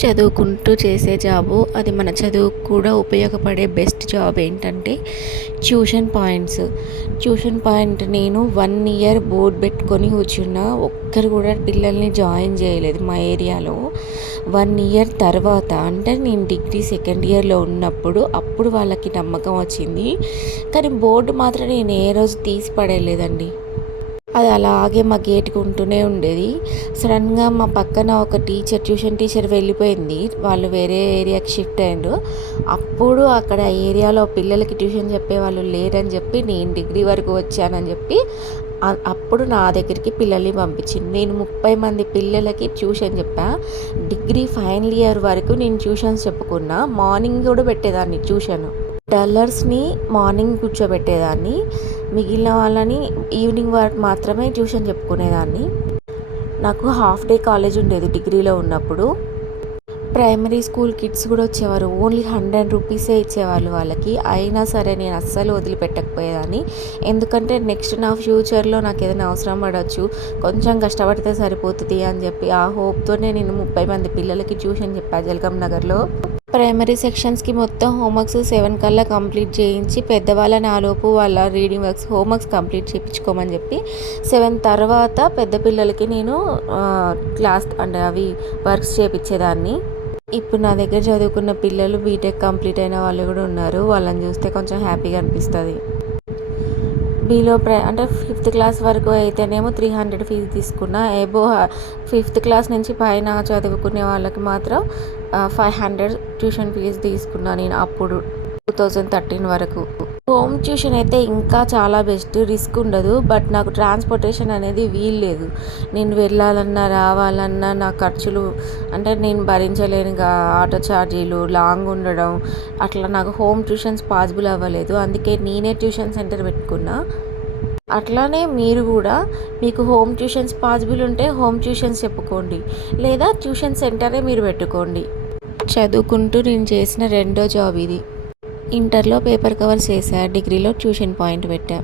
చదువుకుంటూ చేసే జాబు, అది మన చదువుకు కూడా ఉపయోగపడే బెస్ట్ జాబ్ ఏంటంటే ట్యూషన్ పాయింట్స్. ట్యూషన్ పాయింట్ నేను 1 ఇయర్ బోర్డ్ పెట్టుకొని కూర్చున్నా. ఒక్కరు కూడా పిల్లల్ని జాయిన్ చేయలేదు మా ఏరియాలో. 1 ఇయర్ తర్వాత అంటే నేను డిగ్రీ సెకండ్ ఇయర్లో ఉన్నప్పుడు అప్పుడు వాళ్ళకి నమ్మకం వచ్చింది. కానీ బోర్డు మాత్రం నేను ఏ రోజు తీసి పడేయలేదండి. అది అలాగే మా గేట్‌కి ఉంటూనే ఉండేది. సడన్‌గా మా పక్కన ఒక ట్యూషన్ టీచర్ వెళ్ళిపోయింది. వాళ్ళు వేరే ఏరియాకి షిఫ్ట్ అయ్యిండ్రు. అప్పుడు అక్కడ ఏరియాలో పిల్లలకి ట్యూషన్ చెప్పేవాళ్ళు లేరని చెప్పి నేను డిగ్రీ వరకు వచ్చానని చెప్పి అప్పుడు నా దగ్గరికి పిల్లల్ని పంపించింది. నేను 30 మంది పిల్లలకి ట్యూషన్ చెప్పా. డిగ్రీ ఫైనల్ ఇయర్ వరకు నేను ట్యూషన్స్ చెప్పుకున్నా. మార్నింగ్ కూడా పెట్టేదాన్ని ట్యూషను. డల్లర్స్ని మార్నింగ్ కూర్చోబెట్టేదాన్ని, మిగిలిన వాళ్ళని ఈవినింగ్ వరకు మాత్రమే ట్యూషన్ చెప్పుకునేదాన్ని. నాకు హాఫ్ డే కాలేజ్ ఉండేది డిగ్రీలో ఉన్నప్పుడు. ప్రైమరీ స్కూల్ కిడ్స్ కూడా వచ్చేవారు. ఓన్లీ 100 రూపీసే ఇచ్చేవాళ్ళు వాళ్ళకి. అయినా సరే నేను అస్సలు వదిలిపెట్టకపోయేదాన్ని. ఎందుకంటే నెక్స్ట్ నా ఫ్యూచర్లో నాకు ఏదైనా అవసరం పడవచ్చు, కొంచెం కష్టపడితే సరిపోతుంది అని చెప్పి ఆ హోప్తోనే నేను 30 మంది పిల్లలకి ట్యూషన్ చెప్పా జలగం నగర్లో. ప్రైమరీ సెక్షన్స్కి మొత్తం హోంవర్క్స్ 7 కల్లా కంప్లీట్ చేయించి, పెద్దవాళ్ళని ఆలోపు వాళ్ళ రీడింగ్ వర్క్స్ హోంవర్క్స్ కంప్లీట్ చేయించుకోమని చెప్పి 7 తర్వాత పెద్ద పిల్లలకి నేను క్లాస్ అంటే అవి వర్క్స్ చేయించేదాన్ని. ఇప్పుడు నా దగ్గర చదువుకున్న పిల్లలు బీటెక్ కంప్లీట్ అయిన వాళ్ళు కూడా ఉన్నారు. వాళ్ళని చూస్తే కొంచెం హ్యాపీగా అనిపిస్తుంది. బిలో అంటే 5th క్లాస్ వరకు అయితేనేమో 300 ఫీజు తీసుకున్నా. ఎబో 5th క్లాస్ నుంచి పైన చదువుకునే వాళ్ళకి మాత్రం 500 ట్యూషన్ ఫీజు తీసుకున్నా నేను అప్పుడు 2013 వరకు. హోమ్ ట్యూషన్ అయితే ఇంకా చాలా బెస్ట్, రిస్క్ ఉండదు. బట్ నాకు ట్రాన్స్పోర్టేషన్ అనేది వీల్లేదు. నేను వెళ్ళాలన్నా రావాలన్నా నా ఖర్చులు అంటే నేను భరించలేనుగా, ఆటో ఛార్జీలు లాంగ్ ఉండడం, అట్లా నాకు హోమ్ ట్యూషన్స్ పాసిబుల్ అవ్వలేదు. అందుకే నేనే ట్యూషన్ సెంటర్ పెట్టుకున్నా. అట్లానే మీరు కూడా మీకు హోమ్ ట్యూషన్స్ పాసిబుల్ ఉంటే హోమ్ ట్యూషన్స్ చెప్పుకోండి, లేదా ట్యూషన్ సెంటరే మీరు పెట్టుకోండి. చదువుకుంటూ నేను చేసిన రెండో జాబ్ ఇది. ఇంటర్లో పేపర్ కవర్స్ చేశా, డిగ్రీలో ట్యూషన్ పాయింట్ పెట్టా.